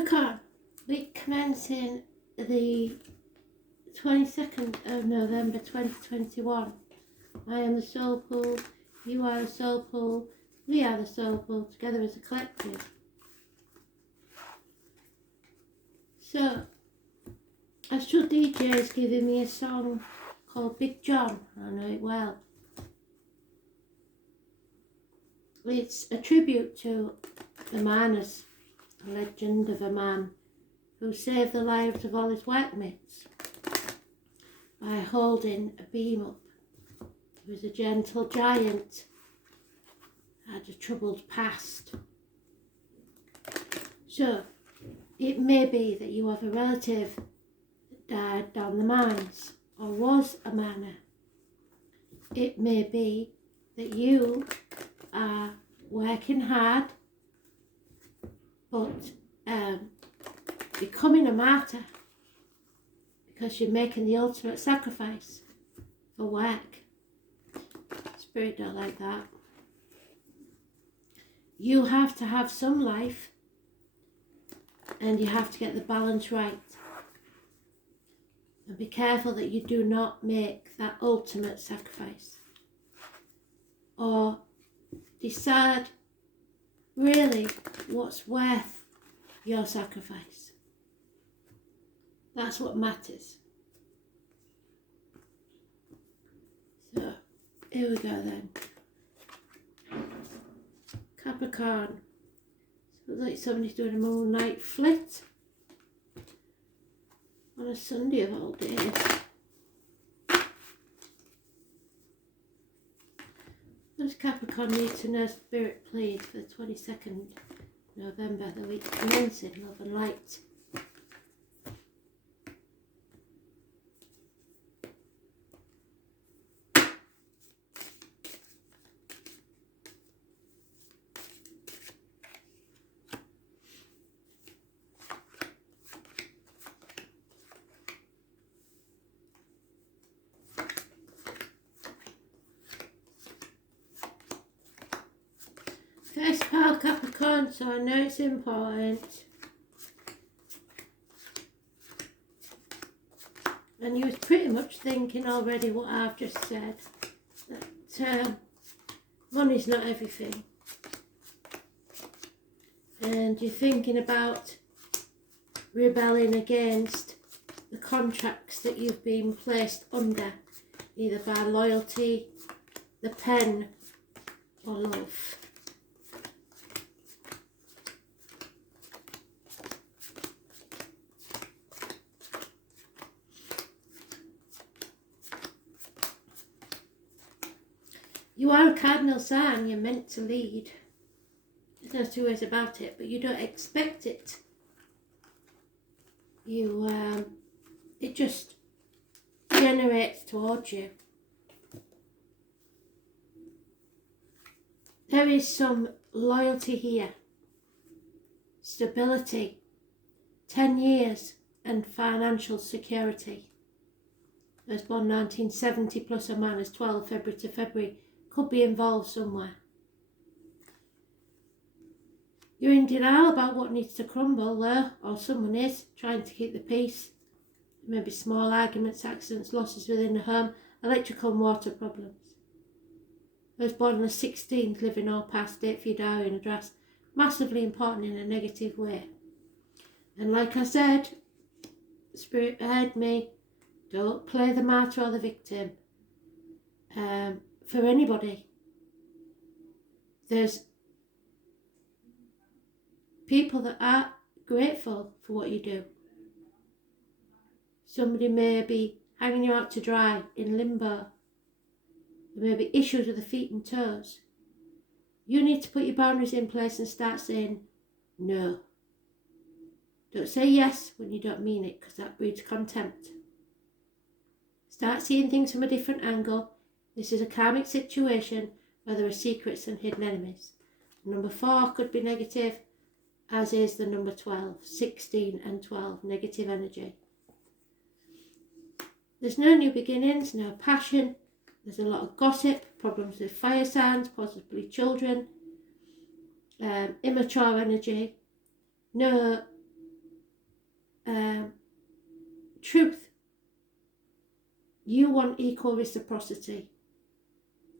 Capricorn, week commencing the 22nd of November 2021. I am the soul pool, you are the soul pool, we are the soul pool, together as a collective. So, Astral DJ is giving me a song called Big John, I know it well. It's a tribute to the miners, a legend of a man who saved the lives of all his workmates by holding a beam up. He was a gentle giant, had a troubled past. So, it may be that you have a relative that died down the mines or was a miner. It may be that you are working hard but becoming a martyr because you're making the ultimate sacrifice for work. Spirit don't like that. You have to have some life and you have to get the balance right. And be careful that you do not make that ultimate sacrifice. Or decide really what's worth your sacrifice. That's what matters. So, here we go then. Capricorn. So looks like somebody's doing a moonlight flit on a Sunday of all days. What does Capricorn need to know Spirit plead for the 22nd November, the week commencing Love and Light? First pile Capricorn, so I know it's important. And you was pretty much thinking already what I've just said, that money's not everything. And you're thinking about rebelling against the contracts that you've been placed under, either by loyalty, the pen, or love. You are a cardinal sign, you're meant to lead. There's no two ways about it, but you don't expect it. It just generates towards you. There is some loyalty here, stability, 10 years and financial security. I was born 1970 plus or minus 12 February to February. Could be involved somewhere. You're in denial about what needs to crumble though, or someone is trying to keep the peace. Maybe small arguments, accidents, losses within the home, electrical and water problems. I was born on the 16th, living all past, date for your diary and address. Massively important in a negative way. And like I said, Spirit heard me, don't play the martyr or the victim. For anybody. There's people that are grateful for what you do. Somebody may be hanging you out to dry in limbo. There may be issues with the feet and toes. You need to put your boundaries in place and start saying no. Don't say yes when you don't mean it, because that breeds contempt. Start seeing things from a different angle. This is a karmic situation where there are secrets and hidden enemies. Number 4 could be negative, as is the number 12, 16 and 12, negative energy. There's no new beginnings, no passion. There's a lot of gossip, problems with fire signs, possibly children, immature energy. No truth. You want equal reciprocity,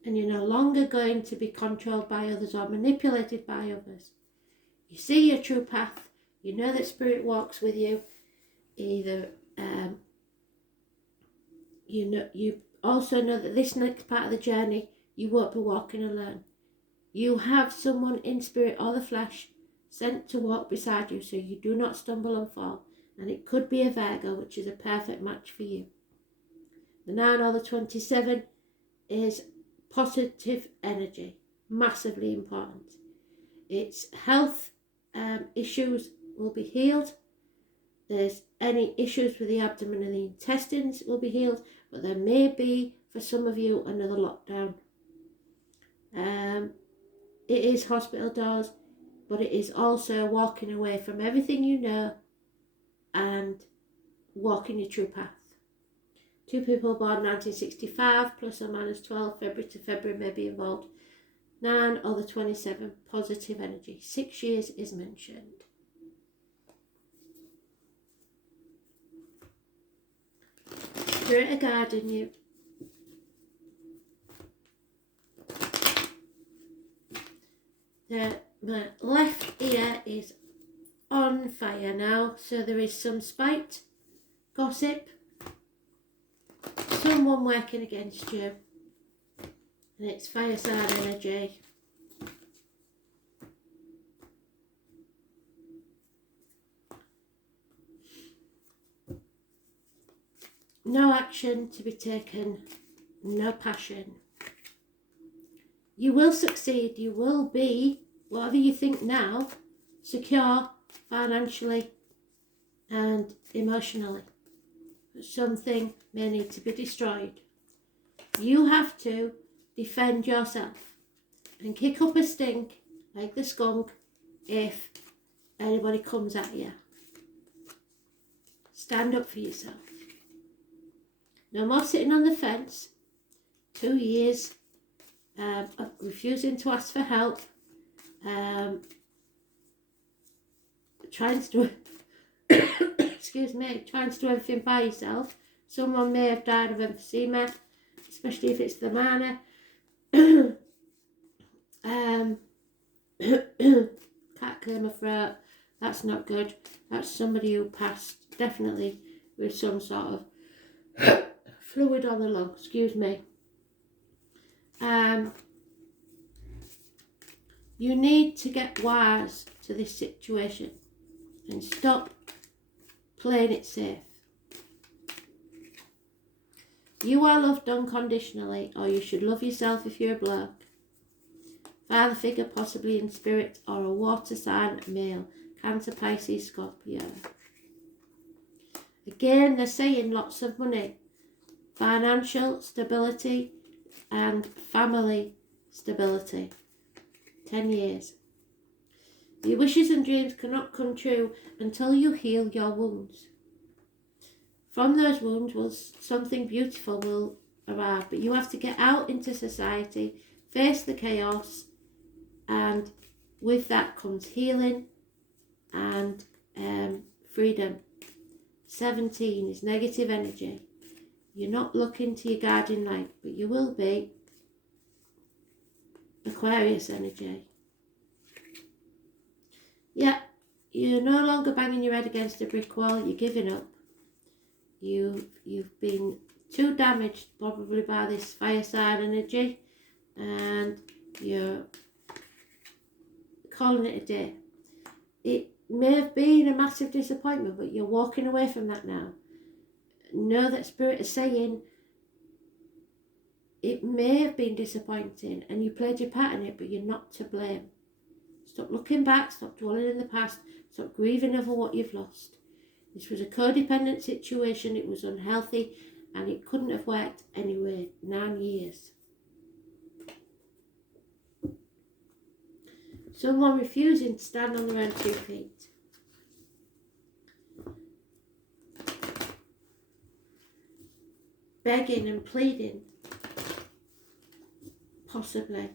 and you're no longer going to be controlled by others or manipulated by others. You see your true path. You know that spirit walks with you. Either you also know that this next part of the journey you won't be walking alone. You have someone in spirit or the flesh sent to walk beside you so you do not stumble and fall. And it could be a Virgo, which is a perfect match for you. The 9 or the 27 is positive energy, massively important. Its health issues will be healed. There's any issues with the abdomen and the intestines will be healed, but there may be, for some of you, another lockdown. It is hospital doors, but it is also walking away from everything you know and walking your true path. 2 people born 1965, plus or minus 12, February to February may be involved. 9 or the 27, positive energy. 6 years is mentioned. Spirit of guiding you. My left ear is on fire now, so there is some spite, gossip, someone working against you, and it's fire sign energy. No action to be taken, no passion. You will succeed, you will be, whatever you think now, secure financially and emotionally. But something may need to be destroyed. You have to defend yourself and kick up a stink like the skunk if anybody comes at you. Stand up for yourself. No more sitting on the fence. 2 years of refusing to ask for help. Trying to do excuse me, trying to do everything by yourself. Someone may have died of emphysema, especially if it's the minor. Can't clear my throat. That's not good. That's somebody who passed, definitely with some sort of fluid on the lung. Excuse me. You need to get wise to this situation and stop playing it safe. You are loved unconditionally, or you should love yourself if you're a bloke. Father figure, possibly in spirit, or a water sign male. Cancer, Pisces, Scorpio. Again, they're saying lots of money. Financial stability and family stability. 10 years. Your wishes and dreams cannot come true until you heal your wounds. From those wounds, something beautiful will arrive, but you have to get out into society, face the chaos, and with that comes healing and freedom. 17 is negative energy. You're not looking to your guiding light, but you will be. Aquarius energy. Yeah, you're no longer banging your head against a brick wall. You're giving up. You've been too damaged probably by this fire sign energy, and you're calling it a day. It may have been a massive disappointment, but you're walking away from that now. Know that Spirit is saying it may have been disappointing and you played your part in it, but you're not to blame. Stop looking back, stop dwelling in the past, stop grieving over what you've lost. This was a codependent situation, it was unhealthy, and it couldn't have worked anyway. 9 years. Someone refusing to stand on their own 2 feet. Begging and pleading, possibly,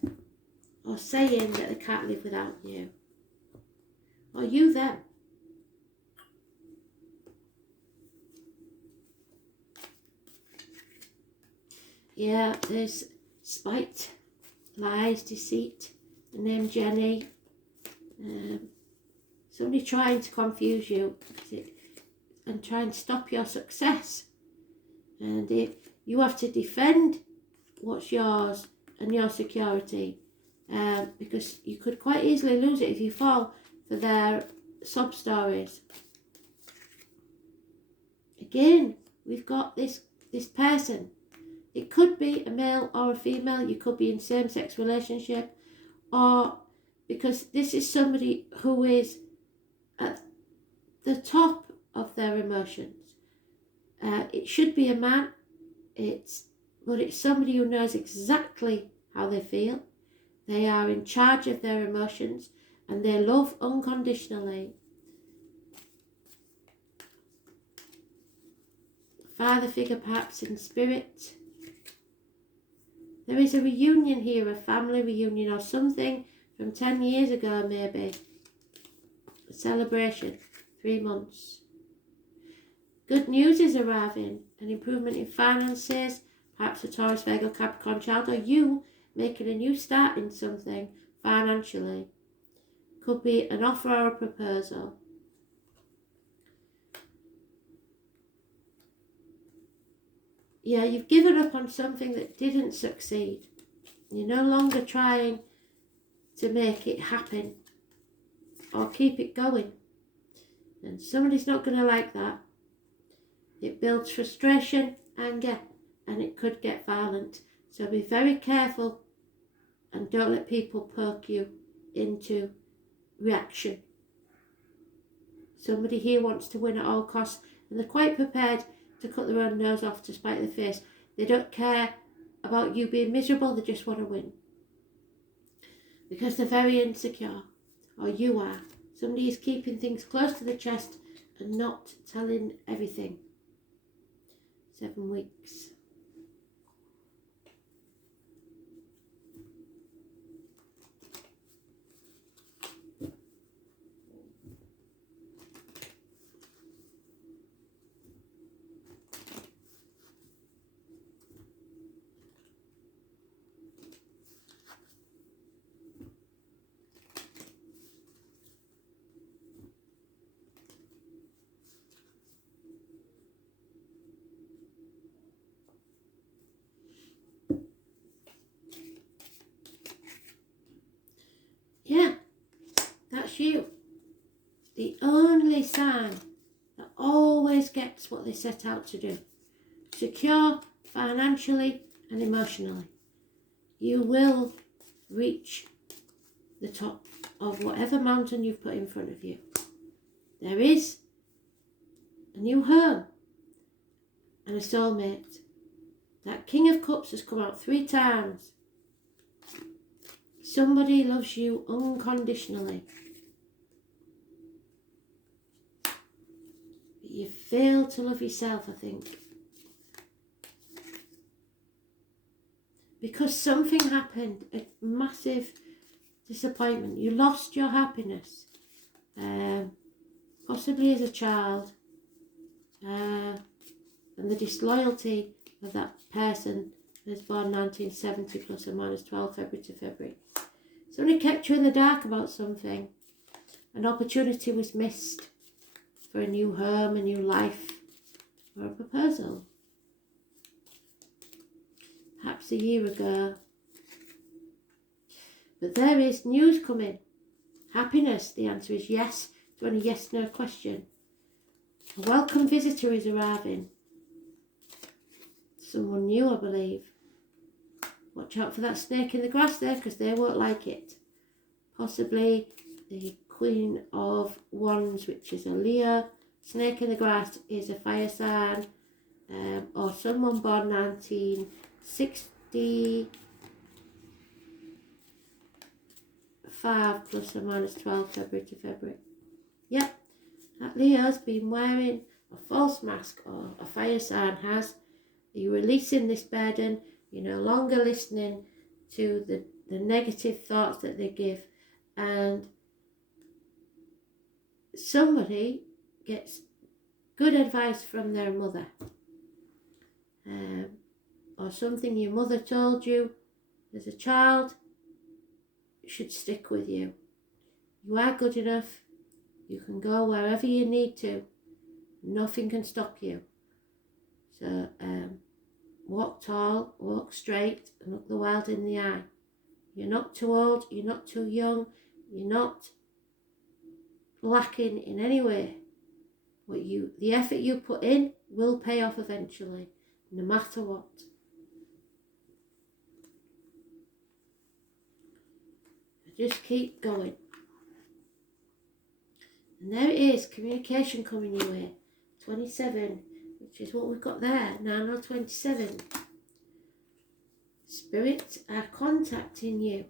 or saying that they can't live without you, or you them. Yeah, there's spite, lies, deceit, the name Jenny. Somebody trying to confuse you and try and stop your success. And if you have to defend what's yours and your security, because you could quite easily lose it if you fall for their sob stories. Again, we've got this person. It could be a male or a female. You could be in same-sex relationship, or because this is somebody who is at the top of their emotions. It should be a man. But it's somebody who knows exactly how they feel. They are in charge of their emotions and they love unconditionally. Father figure perhaps in spirit. There is a reunion here, a family reunion or something from 10 years ago maybe. A celebration, 3 months. Good news is arriving, an improvement in finances, perhaps a Taurus, Virgo, Capricorn child, or you making a new start in something financially. Could be an offer or a proposal. Yeah, you've given up on something that didn't succeed. You're no longer trying to make it happen or keep it going. And somebody's not going to like that. It builds frustration, anger, and it could get violent. So be very careful and don't let people poke you into reaction. Somebody here wants to win at all costs and they're quite prepared to cut their own nose off to spite their face. They don't care about you being miserable, they just want to win. Because they're very insecure, or you are. Somebody is keeping things close to the chest and not telling everything. 7 weeks. Yeah, that's you. The only sign that always gets what they set out to do. Secure financially and emotionally. You will reach the top of whatever mountain you've put in front of you. There is a new home and a soulmate. That King of Cups has come out 3 times. Somebody loves you unconditionally. But you fail to love yourself, I think. Because something happened, a massive disappointment. You lost your happiness. Possibly as a child. And the disloyalty of that person was born 1970 plus or minus 12 February to February. Somebody kept you in the dark about something. An opportunity was missed for a new home, a new life, or a proposal. Perhaps a year ago. But there is news coming. Happiness, the answer is yes to any yes-no question. A welcome visitor is arriving. Someone new, I believe. Watch out for that snake in the grass there, because they won't like it. Possibly the Queen of Wands, which is a Leo. Snake in the grass is a fire sign, or someone born 1965 plus or minus 12 February to February. Yep, that Leo's been wearing a false mask, or a fire sign has. You're releasing this burden. You're no longer listening to the negative thoughts that they give. And somebody gets good advice from their mother. or something your mother told you as a child should stick with you. You are good enough. You can go wherever you need to. Nothing can stop you. So walk tall, walk straight, and look the world in the eye. You're not too old, you're not too young, you're not lacking in any way. The effort you put in will pay off eventually, no matter what. Just keep going. And there it is, communication coming your way. 27, which is what we've got there. Now 27. Spirits are contacting you.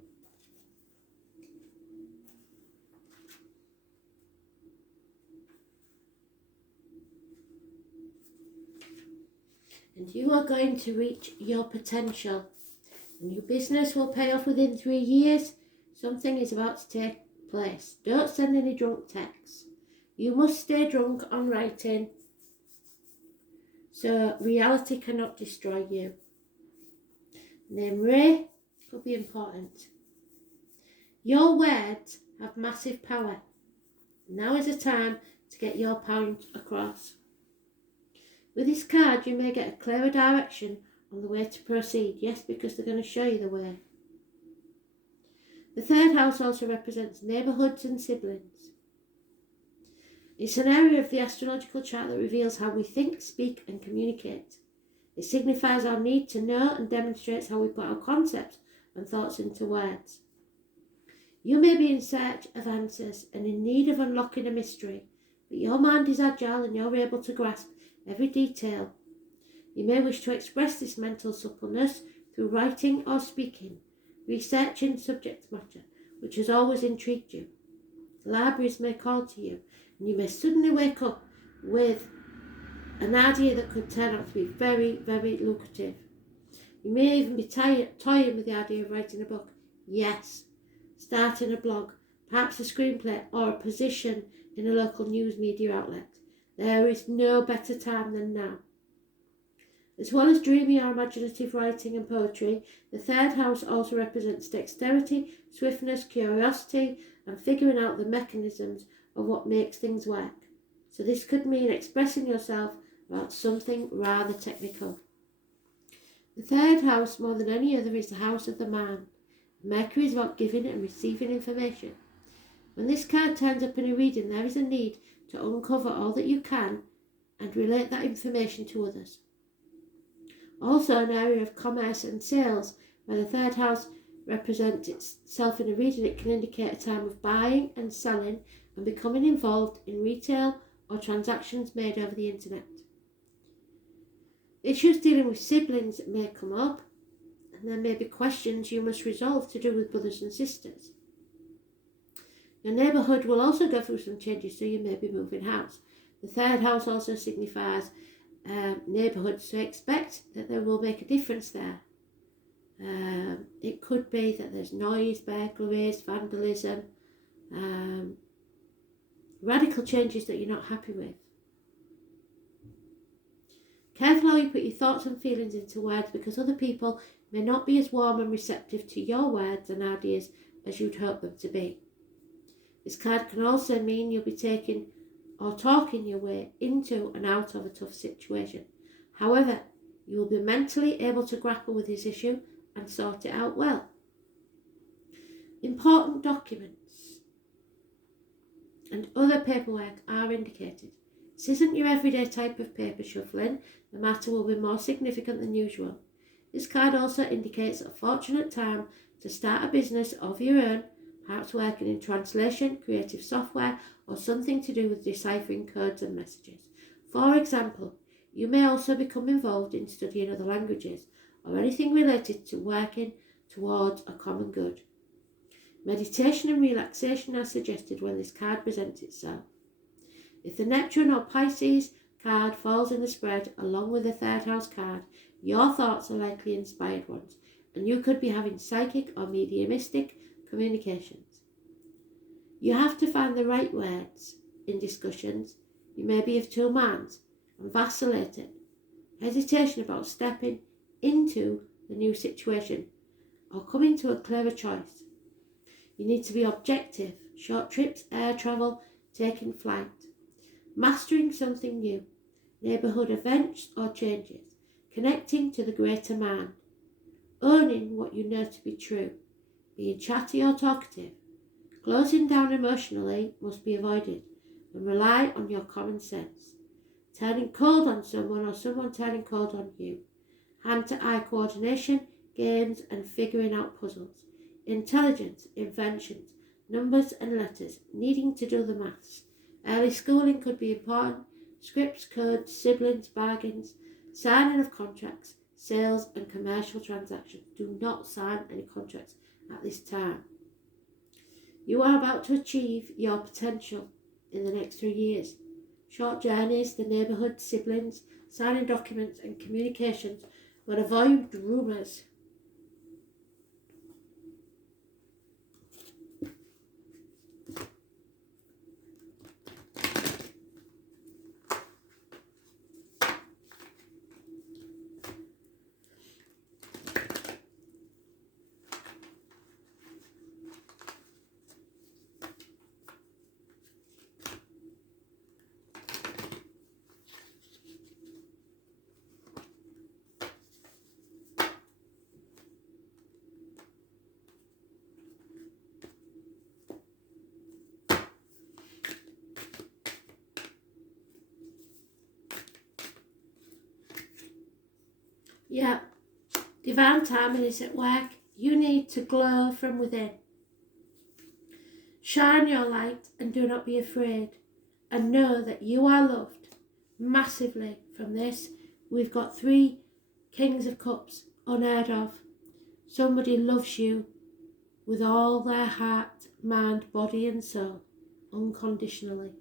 And you are going to reach your potential. And your business will pay off within 3 years. Something is about to take place. Don't send any drunk texts. You must stay drunk on writing, so reality cannot destroy you. Name Ray could be important. Your words have massive power. Now is the time to get your point across. With this card, you may get a clearer direction on the way to proceed. Yes, because they're going to show you the way. The third house also represents neighbourhoods and siblings. It's an area of the astrological chart that reveals how we think, speak and communicate. It signifies our need to know and demonstrates how we put our concepts and thoughts into words. You may be in search of answers and in need of unlocking a mystery, but your mind is agile and you're able to grasp every detail. You may wish to express this mental suppleness through writing or speaking, researching subject matter which has always intrigued you. Libraries may call to you, and you may suddenly wake up with an idea that could turn out to be very, very lucrative. You may even be toying with the idea of writing a book. Yes, starting a blog, perhaps a screenplay or a position in a local news media outlet. There is no better time than now. As well as dreamy or imaginative writing and poetry, the third house also represents dexterity, swiftness, curiosity, and figuring out the mechanisms of what makes things work. So this could mean expressing yourself about something rather technical. The third house, more than any other, is the house of the man. Mercury is about giving and receiving information. When this card turns up in a reading, there is a need to uncover all that you can and relate that information to others. Also an area of commerce and sales, where the third house represents itself in a reading, it can indicate a time of buying and selling and becoming involved in retail or transactions made over the internet. Issues dealing with siblings may come up, and there may be questions you must resolve to do with brothers and sisters. Your neighbourhood will also go through some changes, so you may be moving house. The third house also signifies neighbourhoods, so expect that they will make a difference there. It could be that there's noise, burglaries, vandalism, radical changes that you're not happy with. Careful how you put your thoughts and feelings into words, because other people may not be as warm and receptive to your words and ideas as you'd hope them to be. This card can also mean you'll be taking or talking your way into and out of a tough situation. However, you will be mentally able to grapple with this issue and sort it out well. Important documents and other paperwork are indicated. This isn't your everyday type of paper shuffling. The matter will be more significant than usual. This card also indicates a fortunate time to start a business of your own, perhaps working in translation, creative software, or something to do with deciphering codes and messages. For example, you may also become involved in studying other languages or anything related to working towards a common good. Meditation and relaxation are suggested when this card presents itself. If the Neptune or Pisces card falls in the spread along with the third house card, your thoughts are likely inspired ones, and you could be having psychic or mediumistic communications. You have to find the right words in discussions. You may be of two minds and vacillating, hesitation about stepping into the new situation or coming to a clearer choice. You need to be objective, short trips, air travel, taking flight, mastering something new, neighbourhood events or changes, connecting to the greater man, owning what you know to be true, being chatty or talkative, closing down emotionally must be avoided and rely on your common sense, turning cold on someone or someone turning cold on you, hand-to-eye coordination, games and figuring out puzzles, intelligence, inventions, numbers and letters, needing to do the maths. Early schooling could be important, scripts, codes, siblings, bargains, signing of contracts, sales and commercial transactions. Do not sign any contracts at this time. You are about to achieve your potential in the next 3 years. Short journeys, the neighbourhood, siblings, signing documents and communications, but avoid rumours. Yeah, divine timing is at work. You need to glow from within. Shine your light and do not be afraid. And know that you are loved massively from this. We've got 3 Kings of Cups, unheard of. Somebody loves you with all their heart, mind, body and soul, unconditionally.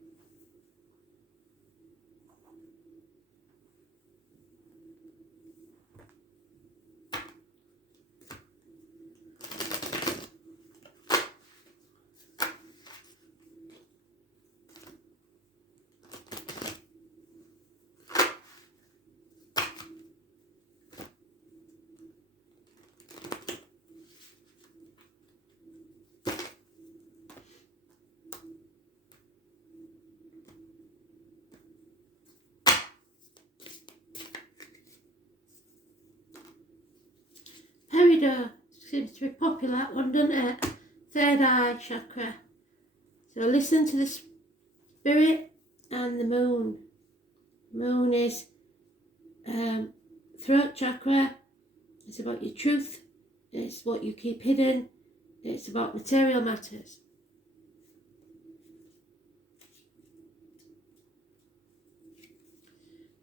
Peridot seems to be popular, that one, doesn't it? Third eye chakra. So listen to the spirit and the moon. Moon is throat chakra. It's about your truth. It's what you keep hidden. It's about material matters.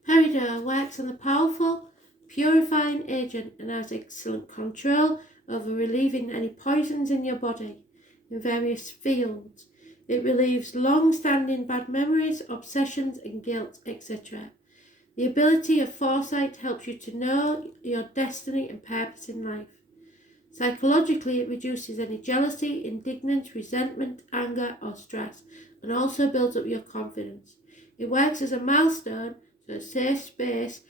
Peridot works on the powerful, purifying agent and has excellent control over relieving any poisons in your body in various fields. It relieves long-standing bad memories, obsessions and guilt, etc. The ability of foresight helps you to know your destiny and purpose in life. Psychologically, it reduces any jealousy, indignance, resentment, anger or stress, and also builds up your confidence. It works as a milestone, so a safe space,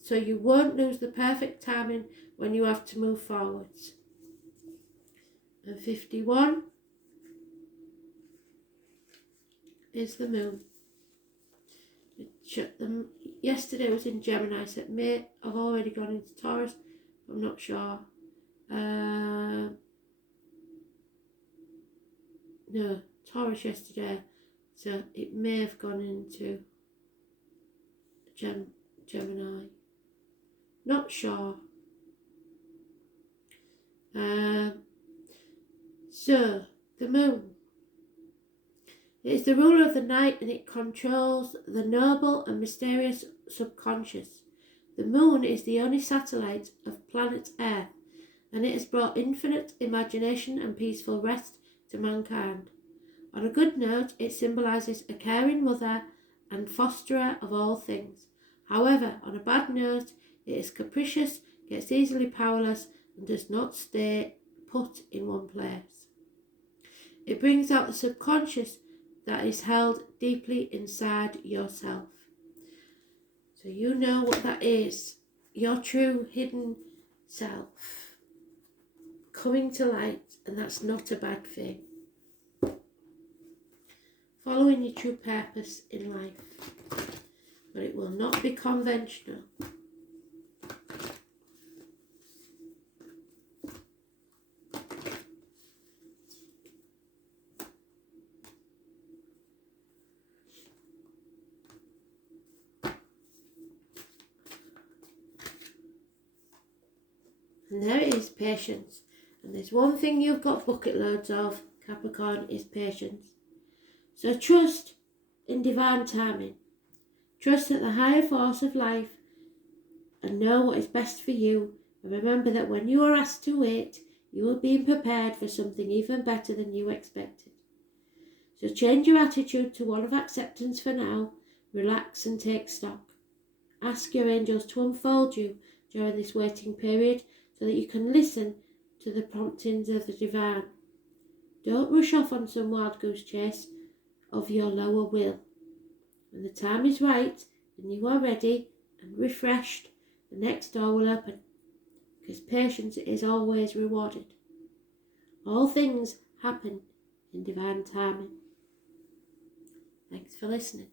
so you won't lose the perfect timing when you have to move forwards. And 51 is the moon. Yesterday was in Gemini, so it may have already gone into Taurus, I'm not sure. No, Taurus yesterday, so it may have gone into Gemini. Not sure. So, the moon. It is the ruler of the night and it controls the noble and mysterious subconscious. The moon is the only satellite of planet Earth and it has brought infinite imagination and peaceful rest to mankind. On a good note, it symbolises a caring mother and fosterer of all things. However, on a bad note, it is capricious, gets easily powerless and does not stay put in one place. It brings out the subconscious that is held deeply inside yourself. So you know what that is. Your true hidden self coming to light, and that's not a bad thing. Following your true purpose in life, but it will not be conventional. And there it is, patience. And there's one thing you've got bucket loads of, Capricorn, is patience. So trust in divine timing. Trust that the higher force of life and know what is best for you. And remember that when you are asked to wait, you are being prepared for something even better than you expected. So change your attitude to one of acceptance for now. Relax and take stock. Ask your angels to unfold you during this waiting period so that you can listen to the promptings of the divine. Don't rush off on some wild goose chase of your lower will. When the time is right and you are ready and refreshed, the next door will open, because patience is always rewarded. All things happen in divine timing. Thanks for listening.